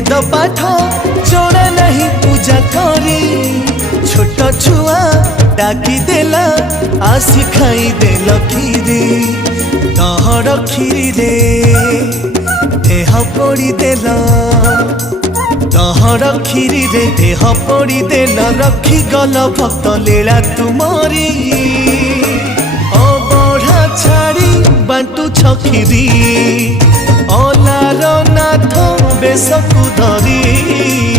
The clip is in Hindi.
वेद पाठ जड़ा नहीं पूजा करी छोट छुआ डाकी देला आसी खाई देल खीरी तहर खीरी रे देह पोड़ी देल तहर खीरी रे देह पोड़ी देल रखी गल भक्त लीला तुमरी अबढ़ा छाड़ी बांटू छखीरी अलार नाथ बेसकु धरी